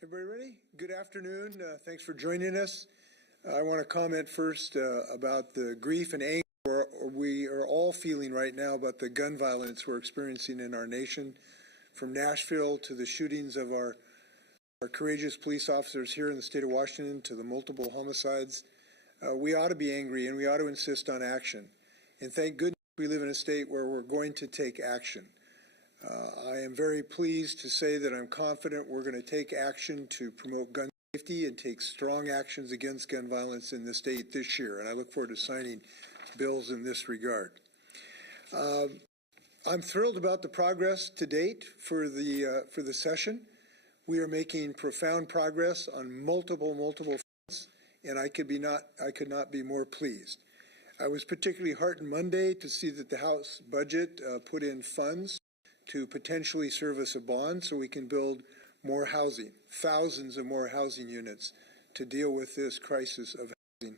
Everybody ready? Good afternoon. Thanks for joining us. I want to comment first about the grief and anger we are all feeling right now about the gun violence we're experiencing in our nation, from Nashville to the shootings of our courageous police officers here in the state of Washington to the multiple homicides. We ought to be angry and we ought to insist on action. And thank goodness we live in a state where we're going to take action. I am very pleased to say that I'm confident we're going to take action to promote gun safety and take strong actions against gun violence in the state this year, and I look forward to signing bills in this regard. I'm thrilled about the progress to date for the session. We are making profound progress on multiple fronts, and I could not be more pleased. I was particularly heartened Monday to see that the House budget put in funds to potentially service a bond so we can build more housing, thousands of more housing units to deal with this crisis of housing.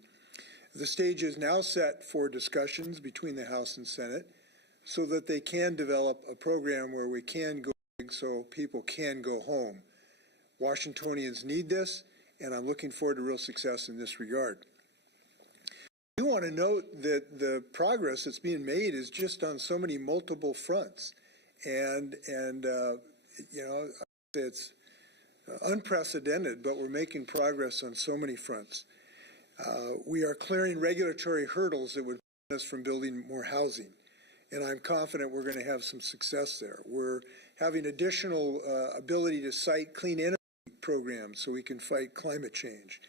The stage is now set for discussions between the House and Senate so that they can develop a program where we can go big so people can go home. Washingtonians need this, and I'm looking forward to real success in this regard. I do want to note that the progress that's being made is just on so many multiple fronts. And you know, it's unprecedented, but we're making progress on so many fronts. We are clearing regulatory hurdles that would prevent us from building more housing, and I'm confident we're going to have some success there. We're having additional ability to cite clean energy programs so we can fight climate change.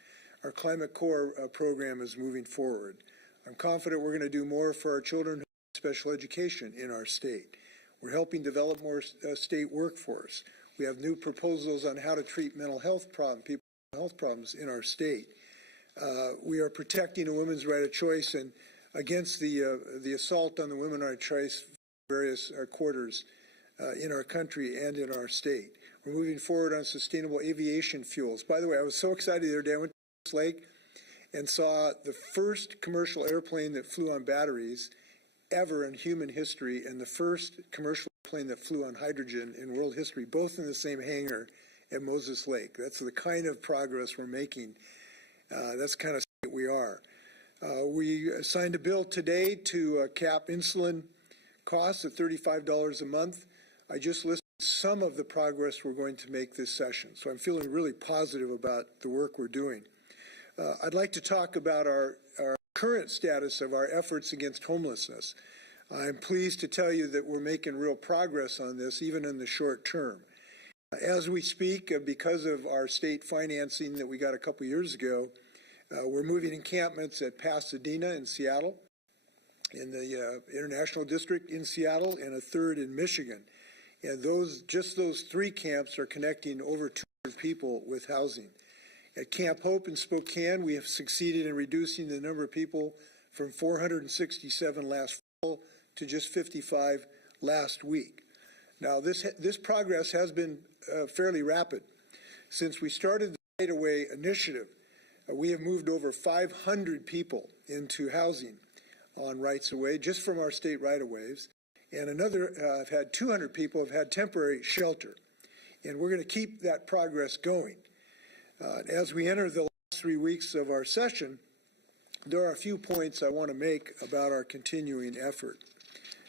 Our Climate Corps program is moving forward. I'm confident we're going to do more for our children who need special education in our state. We're helping develop more state workforce. We have new proposals on how to treat mental health problems, people's mental health problems in our state. We are protecting a woman's right of choice and against the assault on the women's right of choice in various quarters in our country and in our state. We're moving forward on sustainable aviation fuels. By the way, I was so excited the other day. I went to Inslee and saw the first commercial airplane that flew on batteries ever in human history, and the first commercial plane that flew on hydrogen in world history, both in the same hangar at Moses Lake. That's the kind of progress we're making. That's the kind of state we are. We signed a bill today to cap insulin costs at $35 a month. I just listed some of the progress we're going to make this session, so I'm feeling really positive about the work we're doing. I'd like to talk about our current status of our efforts against homelessness. I'm pleased to tell you that we're making real progress on this, even in the short term. As we speak, because of our state financing that we got a couple years ago, we're moving encampments at Pasadena in Seattle, in the International District in Seattle, and a third in Michigan. And just those three camps are connecting over 200 people with housing. At Camp Hope in Spokane, we have succeeded in reducing the number of people from 467 last fall to just 55 last week. Now, this progress has been fairly rapid. Since we started the right-of-way initiative, we have moved over 500 people into housing on rights-of-way just from our state right-of-ways, and I've had 200 people have had temporary shelter, and we're going to keep that progress going. As we enter the last 3 weeks of our session, there are a few points I want to make about our continuing effort,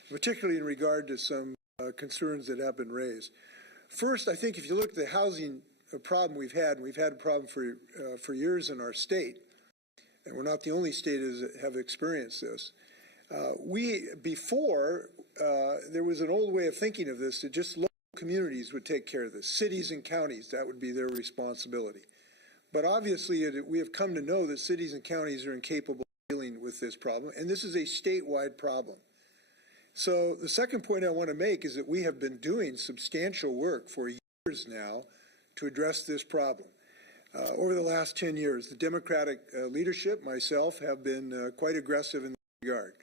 particularly in regard to some concerns that have been raised. First, I think if you look at the housing problem we've had a problem for years in our state, and we're not the only state that have experienced this. Before, there was an old way of thinking of this, that just local communities would take care of this. Cities and counties, that would be their responsibility. But obviously, we have come to know that cities and counties are incapable of dealing with this problem, and this is a statewide problem. So the second point I want to make is that we have been doing substantial work for years now to address this problem. Over the last 10 years, the Democratic leadership, myself, have been quite aggressive in this regard.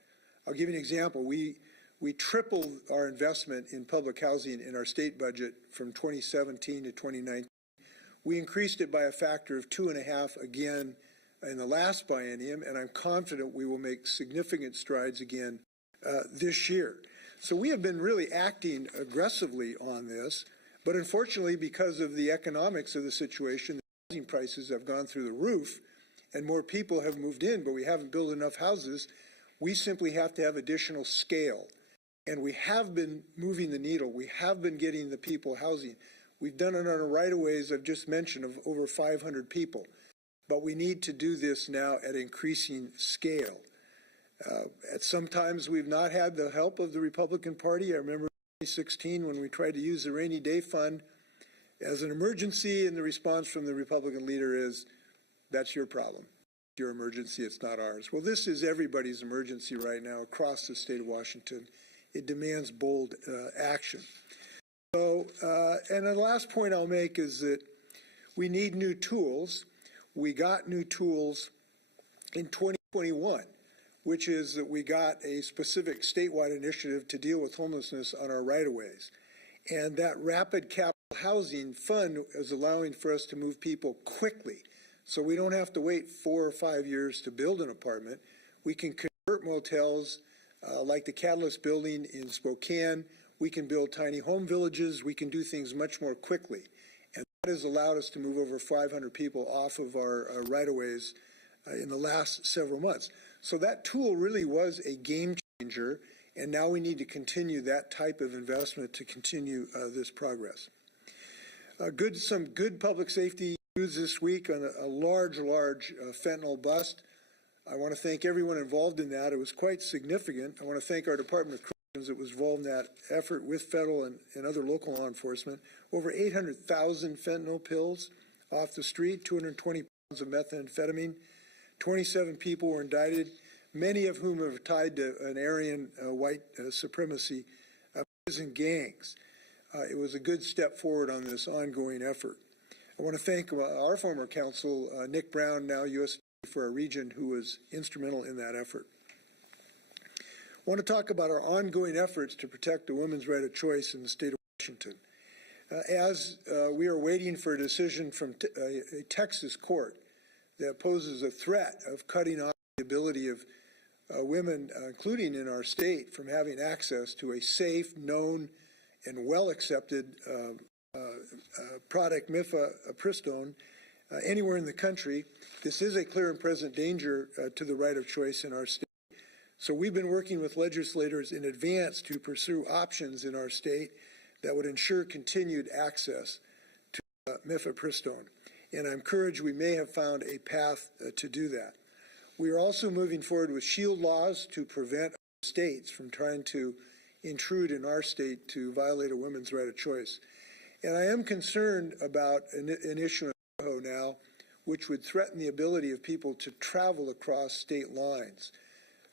I'll give you an example. We tripled our investment in public housing in our state budget from 2017 to 2019. We increased it by a factor of 2.5 again in the last biennium, and I'm confident we will make significant strides again this year. So we have been really acting aggressively on this. But unfortunately, because of the economics of the situation, the housing prices have gone through the roof and more people have moved in, but we haven't built enough houses. We simply have to have additional scale. And we have been moving the needle. We have been getting the people housing. We've done it on a right-of-ways I've just mentioned of over 500 people. But we need to do this now at increasing scale. At some times we've not had the help of the Republican Party. I remember in 2016 when we tried to use the rainy day fund as an emergency, and the response from the Republican leader is, that's your problem. Your emergency, it's not ours. Well, this is everybody's emergency right now across the state of Washington. It demands bold action. So, and the last point I'll make is that we need new tools. We got new tools in 2021, which is that we got a specific statewide initiative to deal with homelessness on our right-of-ways. And that rapid capital housing fund is allowing for us to move people quickly. So we don't have to wait 4 or 5 years to build an apartment. We can convert motels like the Catalyst building in Spokane. We can build tiny home villages. We can do things much more quickly. And that has allowed us to move over 500 people off of our right-of-ways in the last several months. So that tool really was a game changer, and now we need to continue that type of investment to continue this progress. Some good public safety news this week on a large fentanyl bust. I want to thank everyone involved in that. It was quite significant. I want to thank our Department of Corrections that was involved in that effort with federal and other local law enforcement. Over 800,000 fentanyl pills off the street, 220 pounds of methamphetamine. 27 people were indicted, many of whom are tied to an Aryan white supremacy prison gangs. It was a good step forward on this ongoing effort. I want to thank our former counsel, Nick Brown, now U.S. for our region, who was instrumental in that effort. I want to talk about our ongoing efforts to protect the women's right of choice in the state of Washington. As we are waiting for a decision from a Texas court that poses a threat of cutting off the ability of women, including in our state, from having access to a safe, known, and well-accepted product, mifepristone, anywhere in the country. This is a clear and present danger to the right of choice in our state. So we've been working with legislators in advance to pursue options in our state that would ensure continued access to mifepristone. And I'm encouraged we may have found a path to do that. We are also moving forward with shield laws to prevent states from trying to intrude in our state to violate a woman's right of choice. And I am concerned about an issue in Idaho now, which would threaten the ability of people to travel across state lines.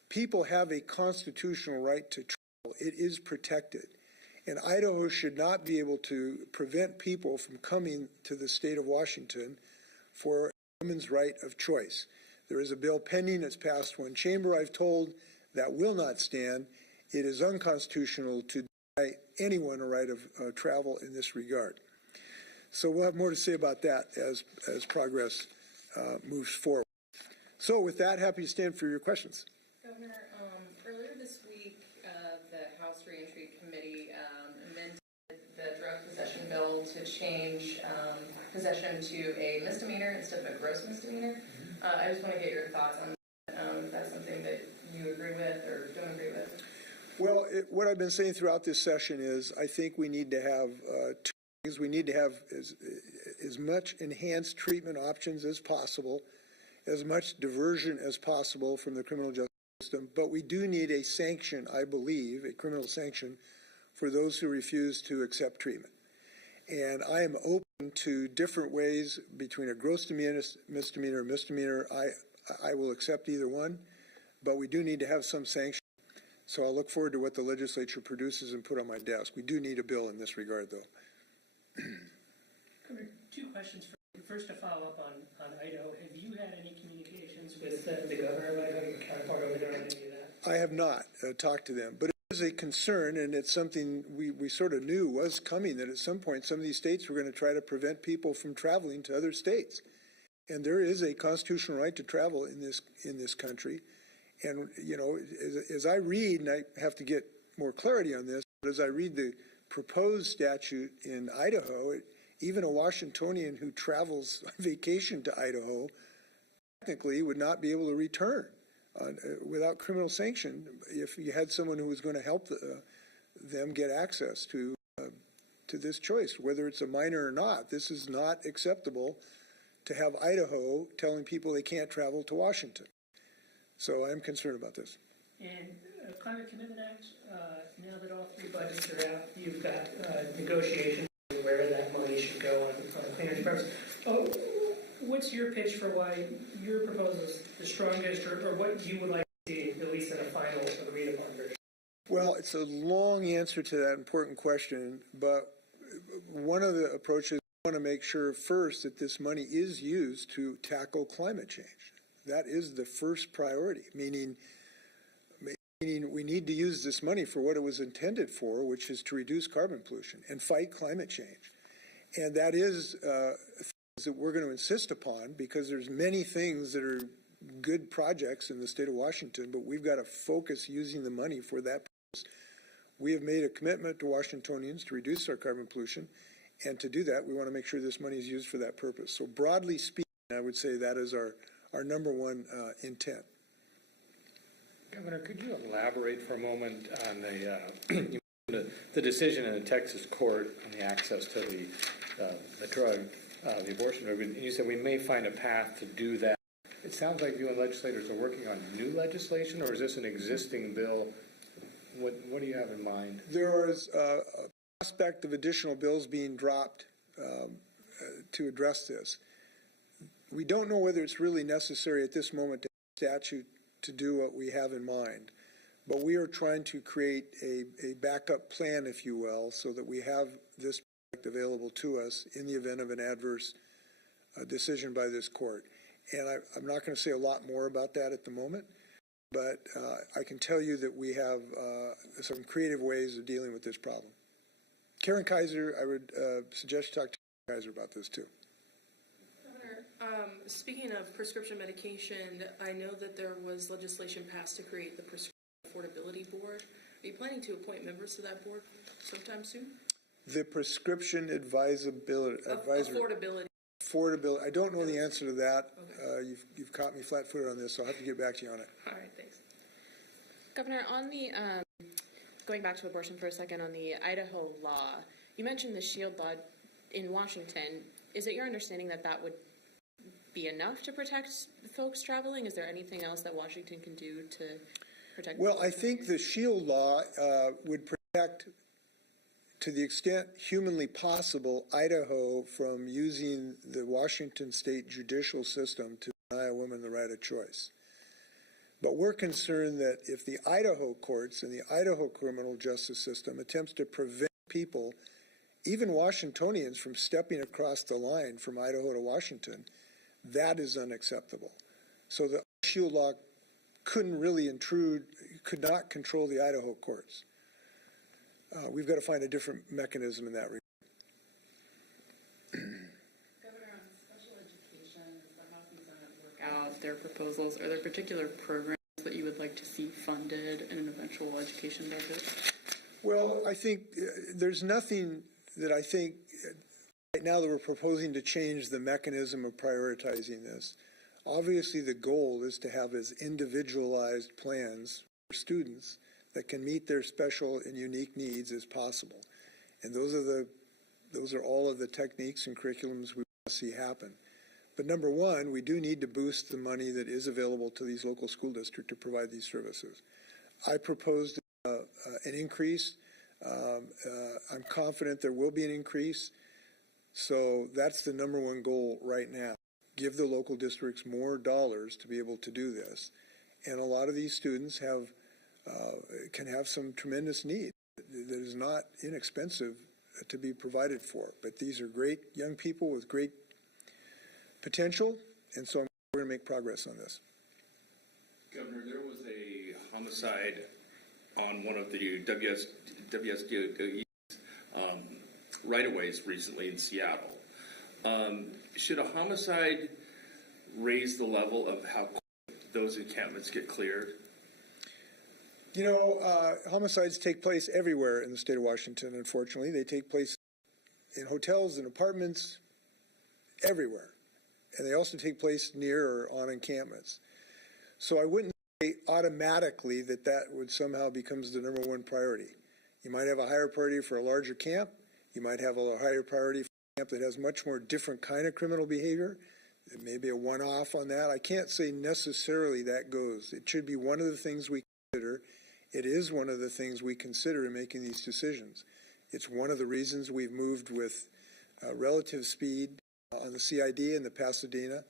People have a constitutional right to travel. It is protected. And Idaho should not be able to prevent people from coming to the state of Washington for a women's right of choice. There is a bill pending. It's passed one chamber, I've told. That will not stand. It is unconstitutional to deny anyone a right of travel in this regard. So we'll have more to say about that as progress moves forward. So with that, happy to stand for your questions. Governor, earlier this week, the House Reentry Committee amended the drug possession bill to change possession to a misdemeanor instead of a gross misdemeanor. I just want to get your thoughts on that, if that's something that you agree with or don't agree with. Well, what I've been saying throughout this session is I think we need to have two things. We need to have as much enhanced treatment options as possible, as much diversion as possible from the criminal justice system, but we do need a sanction, I believe, a criminal sanction for those who refuse to accept treatment. And I am open to different ways between a gross misdemeanor and misdemeanor. I will accept either one, but we do need to have some sanction. So I'll look forward to what the legislature produces and put on my desk. We do need a bill in this regard, though. Two questions. First, to follow up on Idaho, have you had any communications with the governor of Idaho, your counterpart over there on any of that? I have not talked to them, but it is a concern, and it's something we sort of knew was coming, that at some point some of these states were going to try to prevent people from traveling to other states. And there is a constitutional right to travel in this country. And, you know, as I read, and I have to get more clarity on this, but as I read the proposed statute in Idaho, even a Washingtonian who travels on vacation to Idaho technically would not be able to return without criminal sanction if you had someone who was going to help them get access to this choice, whether it's a minor or not. This is not acceptable to have Idaho telling people they can't travel to Washington. So I'm concerned about this. And Climate Commitment Act, now that all three budgets are out, you've got negotiations where that money should go on clean energy programs. What's your pitch for why your proposal is the strongest, or what you would like to see, at least in a final agreed upon version? Well, it's a long answer to that important question, but one of the approaches, we want to make sure first that this money is used to tackle climate change. That is the first priority, meaning we need to use this money for what it was intended for, which is to reduce carbon pollution and fight climate change. And that is things that we're going to insist upon, because there's many things that are good projects in the state of Washington, but we've got to focus using the money for that purpose. We have made a commitment to Washingtonians to reduce our carbon pollution, and to do that, we want to make sure this money is used for that purpose. So broadly speaking, I would say that is our number one intent. Governor, could you elaborate for a moment on the decision in the Texas court on the access to the drug, the abortion drug? And you said we may find a path to do that. It sounds like you and legislators are working on new legislation, or is this an existing bill? What do you have in mind? There is a prospect of additional bills being dropped to address this. We don't know whether it's really necessary at this moment to have a statute to do what we have in mind, but we are trying to create a backup plan, if you will, so that we have this product available to us in the event of an adverse decision by this court. And I'm not going to say a lot more about that at the moment, but I can tell you that we have some creative ways of dealing with this problem. Karen Kaiser, I would suggest you talk to Karen Kaiser about this too. Speaking of prescription medication, I know that there was legislation passed to create the Prescription Affordability Board. Are you planning to appoint members to that board sometime soon? The Prescription Affordability. I don't know the answer to that. Okay. You've caught me flat-footed on this, so I'll have to get back to you on it. All right, thanks. Governor, on the going back to abortion for a second, on the Idaho law, you mentioned the SHIELD law in Washington. Is it your understanding that that would be enough to protect folks traveling? Is there anything else that Washington can do to protect? Well, I think the SHIELD law would protect, to the extent humanly possible, Idaho from using the Washington state judicial system to deny a woman the right of choice. But we're concerned that if the Idaho courts and the Idaho criminal justice system attempts to prevent people, even Washingtonians, from stepping across the line from Idaho to Washington, that is unacceptable. So the SHIELD law couldn't really could not control the Idaho courts. We've got to find a different mechanism in that regard. Governor, on special education, as the House and Senate work out their proposals, are there particular programs that you would like to see funded in an eventual education budget? Well, I think there's nothing that I think right now that we're proposing to change the mechanism of prioritizing this. Obviously, the goal is to have as individualized plans for students that can meet their special and unique needs as possible. And those are all of the techniques and curriculums we want to see happen. But number one, we do need to boost the money that is available to these local school districts to provide these services. I proposed an increase. I'm confident there will be an increase. So that's the number one goal right now. Give the local districts more dollars to be able to do this. And a lot of these students can have some tremendous need that is not inexpensive to be provided for. But these are great young people with great potential, and so we're going to make progress on this. Governor, there was a homicide on one of the WSDOE right-of-ways recently in Seattle. Should a homicide raise the level of how those encampments get cleared? You know, homicides take place everywhere in the state of Washington, unfortunately. They take place in hotels and apartments, everywhere. And they also take place near or on encampments. So I wouldn't say automatically that that would somehow becomes the number one priority. You might have a higher priority for a larger camp. You might have a higher priority for a camp that has much more different kind of criminal behavior. It may be a one-off on that. I can't say necessarily that goes. It should be one of the things we consider. It is one of the things we consider in making these decisions. It's one of the reasons we've moved with relative speed on the CID in the Pasadena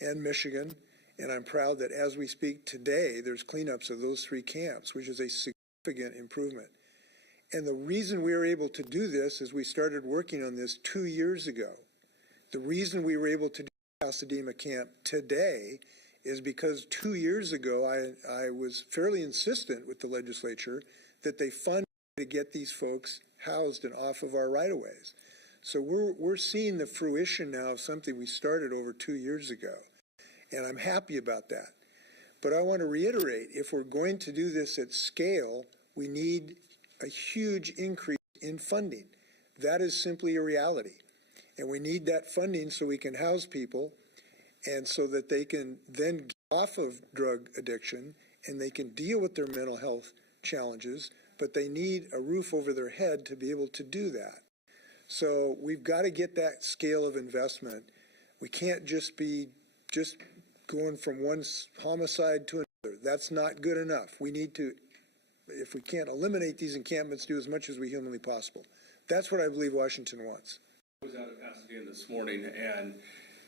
and Michigan. And I'm proud that as we speak today, there's cleanups of those three camps, which is a significant improvement. And the reason we were able to do this is we started working on this 2 years ago. The reason we were able to do Pasadena camp today is because 2 years ago I was fairly insistent with the legislature that they fund to get these folks housed and off of our right-of-ways. So we're seeing the fruition now of something we started over 2 years ago, and I'm happy about that. But I want to reiterate, if we're going to do this at scale, we need a huge increase in funding. That is simply a reality. And we need that funding so we can house people and so that they can then get off of drug addiction and they can deal with their mental health challenges, but they need a roof over their head to be able to do that. So we've got to get that scale of investment. We can't just be going from one homicide to another. That's not good enough. We need to, if we can't eliminate these encampments, do as much as we humanly possible. That's what I believe Washington wants. I was out of Pasadena this morning, and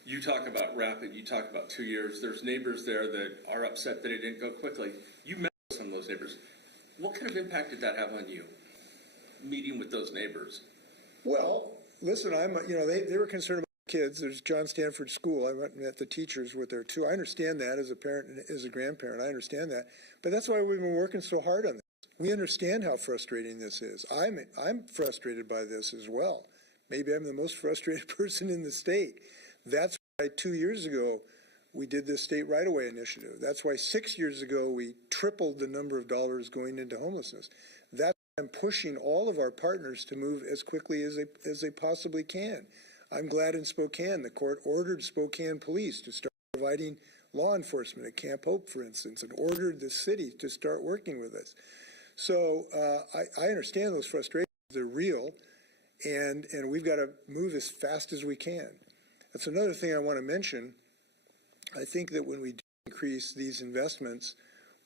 you talk about rapid, you talk about 2 years. There's neighbors there that are upset that it didn't go quickly. You met with some of those neighbors. What kind of impact did that have on you, meeting with those neighbors? Well, listen, they were concerned about kids. There's John Stanford School. I went and met the teachers with there too. I understand that as a parent and as a grandparent. I understand that. But that's why we've been working so hard on this. We understand how frustrating this is. I'm frustrated by this as well. Maybe I'm the most frustrated person in the state. That's why 2 years ago we did this state right-of-way initiative. That's why 6 years ago we tripled the number of dollars going into homelessness. That's why I'm pushing all of our partners to move as quickly as they possibly can. I'm glad in Spokane the court ordered Spokane police to start providing law enforcement at Camp Hope, for instance, and ordered the city to start working with us. So I understand those frustrations. They're real, and we've got to move as fast as we can. That's another thing I want to mention. I think that when we do increase these investments,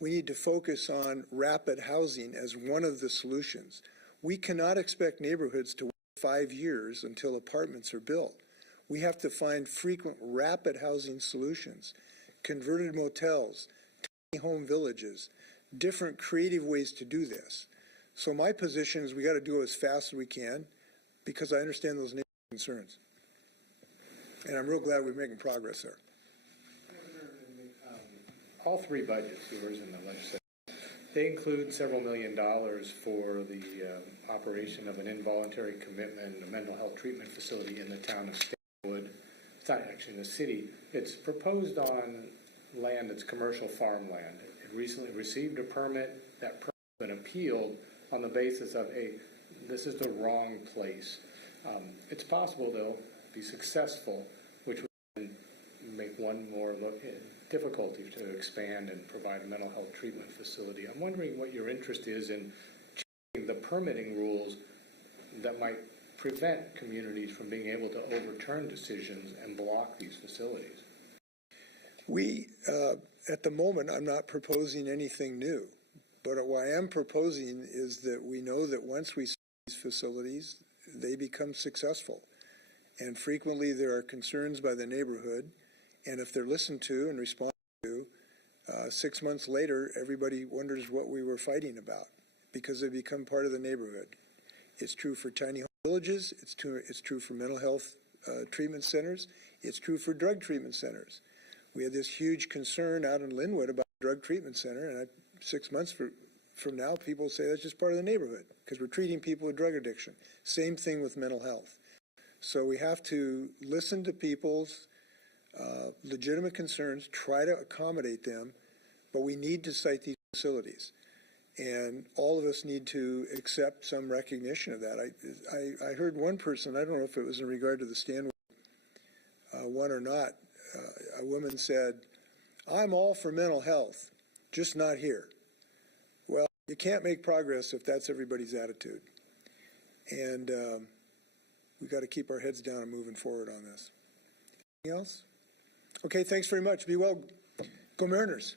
we need to focus on rapid housing as one of the solutions. We cannot expect neighborhoods to wait 5 years until apartments are built. We have to find frequent rapid housing solutions, converted motels, tiny home villages, different creative ways to do this. So my position is we got to do it as fast as we can because I understand those neighborhood concerns. And I'm real glad we're making progress there. All three budgets, yours and the legislature, they include several $1 million for the operation of an involuntary commitment, a mental health treatment facility in the town of Stanwood. It's not actually in the city. It's proposed on land that's commercial farmland. It recently received a permit. That permit has been appealed on the basis of, hey, this is the wrong place. It's possible they'll be successful, which would make one more difficulty to expand and provide a mental health treatment facility. I'm wondering what your interest is in changing the permitting rules that might prevent communities from being able to overturn decisions and block these facilities. We, at the moment, I'm not proposing anything new. But what I am proposing is that we know that once we see these facilities, they become successful. And frequently there are concerns by the neighborhood, and if they're listened to and responded to, 6 months later, everybody wonders what we were fighting about because they become part of the neighborhood. It's true for tiny home villages. It's true for mental health treatment centers. It's true for drug treatment centers. We had this huge concern out in Linwood about a drug treatment center, and 6 months from now, people say that's just part of the neighborhood because we're treating people with drug addiction. Same thing with mental health. So we have to listen to people's legitimate concerns, try to accommodate them, but we need to cite these facilities. And all of us need to accept some recognition of that. I heard one person, I don't know if it was in regard to the Stanway one or not, a woman said, "I'm all for mental health, just not here." Well, you can't make progress if that's everybody's attitude. And we've got to keep our heads down and moving forward on this. Anything else? Okay, thanks very much. Be well. Go Mariners.